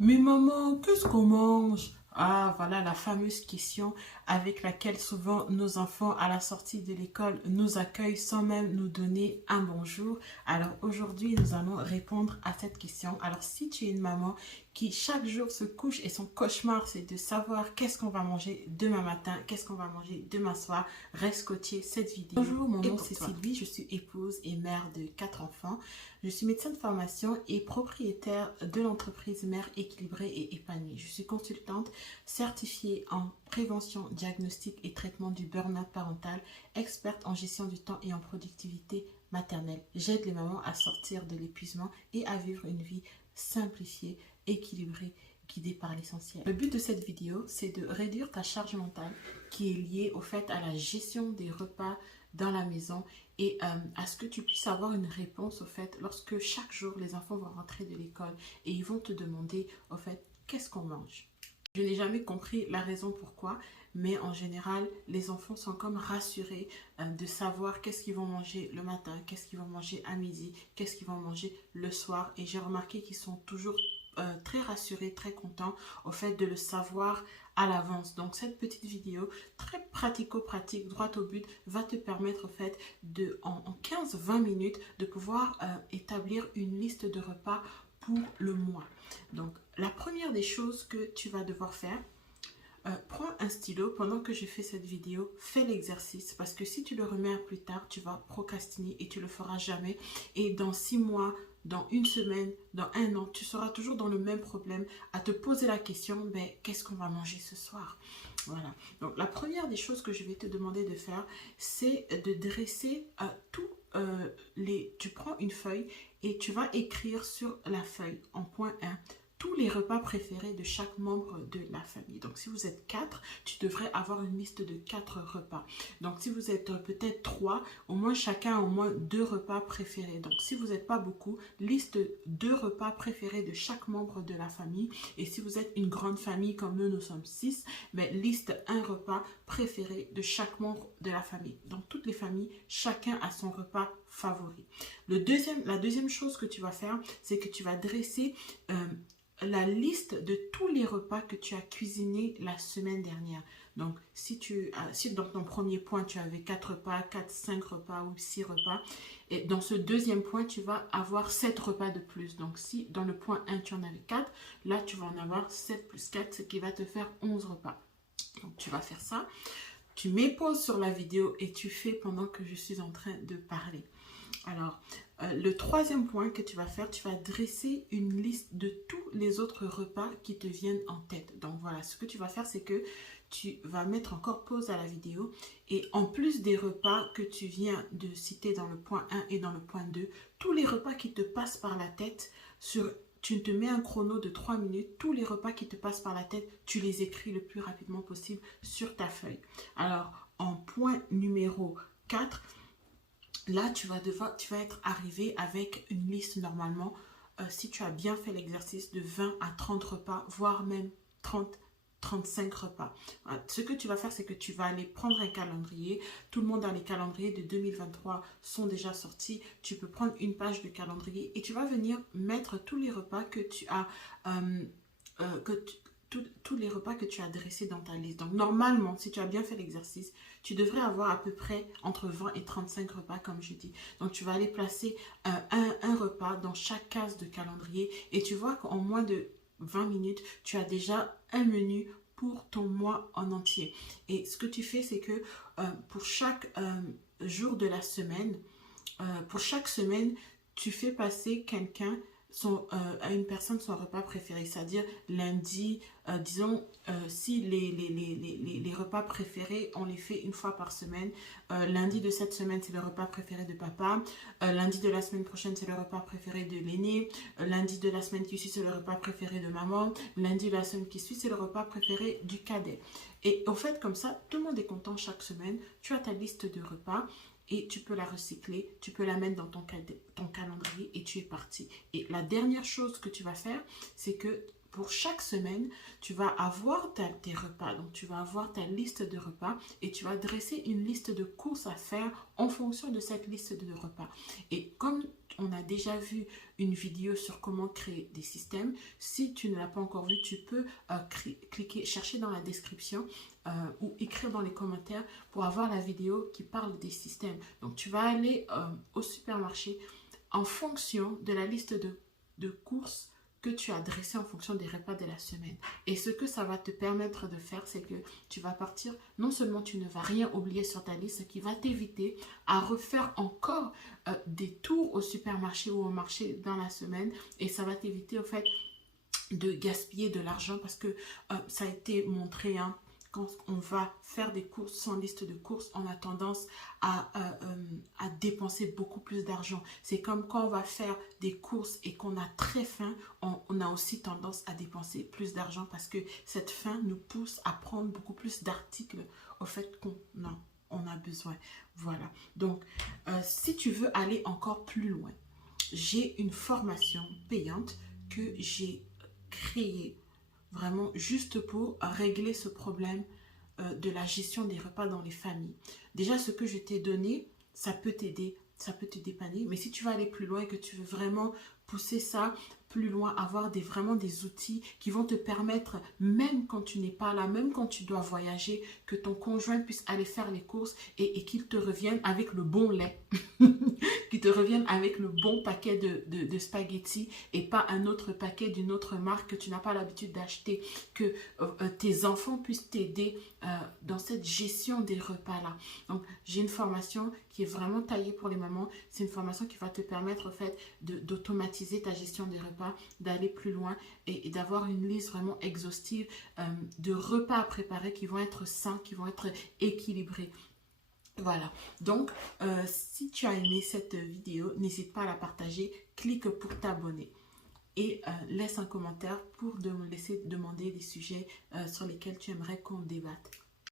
Mais maman, qu'est-ce qu'on mange? Ah, voilà la fameuse question avec laquelle souvent nos enfants à la sortie de l'école nous accueillent sans même nous donner un bonjour. Alors aujourd'hui, nous allons répondre à cette question. Alors si tu es une maman qui chaque jour se couche et son cauchemar c'est de savoir qu'est-ce qu'on va manger demain matin, qu'est-ce qu'on va manger demain soir, reste scotché cette vidéo. Bonjour, mon nom c'est Sylvie, je suis épouse et mère de 4 enfants. Je suis médecin de formation et propriétaire de l'entreprise Mère équilibrée et épanouie. Je suis consultante certifiée en prévention, diagnostic et traitement du burn-out parental, experte en gestion du temps et en productivité maternelle. J'aide les mamans à sortir de l'épuisement et à vivre une vie simplifiée, équilibrée, guidée par l'essentiel. Le but de cette vidéo, c'est de réduire ta charge mentale qui est liée au fait à la gestion des repas dans la maison et à ce que tu puisses avoir une réponse au fait lorsque chaque jour les enfants vont rentrer de l'école et ils vont te demander au fait qu'est-ce qu'on mange. Je n'ai jamais compris la raison pourquoi, mais en général, les enfants sont comme rassurés de savoir qu'est-ce qu'ils vont manger le matin, qu'est-ce qu'ils vont manger à midi, qu'est-ce qu'ils vont manger le soir. Et j'ai remarqué qu'ils sont toujours très rassurés, très contents au fait de le savoir à l'avance. Donc cette petite vidéo, très pratico-pratique, droite au but, va te permettre au fait en 15-20 minutes, de pouvoir établir une liste de repas pour le mois. Donc, la première des choses que tu vas devoir faire, prends un stylo pendant que je fais cette vidéo, fais l'exercice parce que si tu le remets à plus tard, tu vas procrastiner et tu le feras jamais. Et dans 6 mois, dans une semaine, dans un an, tu seras toujours dans le même problème à te poser la question, ben, qu'est-ce qu'on va manger ce soir? Voilà. Donc, la première des choses que je vais te demander de faire, c'est de dresser tu prends une feuille et tu vas écrire sur la feuille en point 1 tous les repas préférés de chaque membre de la famille. Donc, si vous êtes 4, tu devrais avoir une liste de 4 repas. Donc, si vous êtes peut-être 3, au moins chacun a au moins 2 repas préférés. Donc, si vous n'êtes pas beaucoup, liste 2 repas préférés de chaque membre de la famille. Et si vous êtes une grande famille comme nous sommes 6, mais liste un repas préféré de chaque membre de la famille. Dans toutes les familles, chacun a son repas favori. La deuxième chose que tu vas faire, c'est que tu vas dresser la liste de tous les repas que tu as cuisinés la semaine dernière. Donc, si dans ton premier point, tu avais 4 repas, 4, 5 repas ou 6 repas, et dans ce deuxième point, tu vas avoir 7 repas de plus. Donc, si dans le point 1, tu en avais 4, là, tu vas en avoir 7 plus 4, ce qui va te faire 11 repas. Donc, tu vas faire ça. Tu mets pause sur la vidéo et tu fais pendant que je suis en train de parler. Alors, le troisième point que tu vas faire, tu vas dresser une liste de tous les autres repas qui te viennent en tête. Donc voilà, ce que tu vas faire, c'est que tu vas mettre encore pause à la vidéo et en plus des repas que tu viens de citer dans le point 1 et dans le point 2, tous les repas qui te passent par la tête, tu te mets un chrono de 3 minutes, tous les repas qui te passent par la tête, tu les écris le plus rapidement possible sur ta feuille. Alors, en point numéro 4, là, tu vas être arrivé avec une liste normalement, si tu as bien fait l'exercice, de 20 à 30 repas, voire même 35 repas. Voilà. Ce que tu vas faire, c'est que tu vas aller prendre un calendrier. Tout le monde a les calendriers de 2023 sont déjà sortis. Tu peux prendre une page de calendrier et tu vas venir mettre tous les repas que tu as, tous les repas que tu as dressés dans ta liste. Donc, normalement, si tu as bien fait l'exercice, tu devrais avoir à peu près entre 20 et 35 repas, comme je dis. Donc, tu vas aller placer un repas dans chaque case de calendrier et tu vois qu'en moins de 20 minutes, tu as déjà un menu pour ton mois en entier. Et ce que tu fais, c'est que pour chaque jour de la semaine, pour chaque semaine, tu fais passer à une personne son repas préféré, c'est-à-dire lundi, disons, si les repas préférés, on les fait une fois par semaine. Lundi de cette semaine, c'est le repas préféré de papa. Lundi de la semaine prochaine, c'est le repas préféré de l'aîné. Lundi de la semaine qui suit, c'est le repas préféré de maman. Lundi de la semaine qui suit, c'est le repas préféré du cadet. Et au fait, comme ça, tout le monde est content chaque semaine. Tu as ta liste de repas et tu peux la recycler, tu peux la mettre dans ton calendrier et tu es parti. Et la dernière chose que tu vas faire, c'est que pour chaque semaine, tu vas avoir tes repas. Donc, tu vas avoir ta liste de repas et tu vas dresser une liste de courses à faire en fonction de cette liste de repas. Et comme on a déjà vu une vidéo sur comment créer des systèmes, si tu ne l'as pas encore vu, tu peux cliquer, chercher dans la description ou écrire dans les commentaires pour avoir la vidéo qui parle des systèmes. Donc, tu vas aller au supermarché en fonction de la liste de courses que tu as dressé en fonction des repas de la semaine. Et ce que ça va te permettre de faire, c'est que tu vas partir, non seulement tu ne vas rien oublier sur ta liste, ce qui va t'éviter à refaire encore des tours au supermarché ou au marché dans la semaine, et ça va t'éviter au fait de gaspiller de l'argent parce que ça a été montré, hein, quand on va faire des courses sans liste de courses, on a tendance à dépenser beaucoup plus d'argent. C'est comme quand on va faire des courses et qu'on a très faim, on a aussi tendance à dépenser plus d'argent parce que cette faim nous pousse à prendre beaucoup plus d'articles au fait qu'on a besoin. Voilà. Donc, si tu veux aller encore plus loin, j'ai une formation payante que j'ai créée vraiment juste pour régler ce problème de la gestion des repas dans les familles. Déjà, ce que je t'ai donné, ça peut t'aider, ça peut te dépanner. Mais si tu vas aller plus loin et que tu veux vraiment pousser ça plus loin, avoir vraiment des outils qui vont te permettre, même quand tu n'es pas là, même quand tu dois voyager, que ton conjoint puisse aller faire les courses et qu'il te revienne avec le bon lait, qu'il te revienne avec le bon paquet de spaghettis et pas un autre paquet d'une autre marque que tu n'as pas l'habitude d'acheter, que tes enfants puissent t'aider dans cette gestion des repas-là. Donc, j'ai une formation qui est vraiment taillée pour les mamans. C'est une formation qui va te permettre, en fait, d'automatiser ta gestion des repas, d'aller plus loin et d'avoir une liste vraiment exhaustive de repas à préparer qui vont être sains, qui vont être équilibrés. Voilà, donc si tu as aimé cette vidéo, n'hésite pas à la partager, clique pour t'abonner et laisse un commentaire pour me laisser demander des sujets sur lesquels tu aimerais qu'on débatte.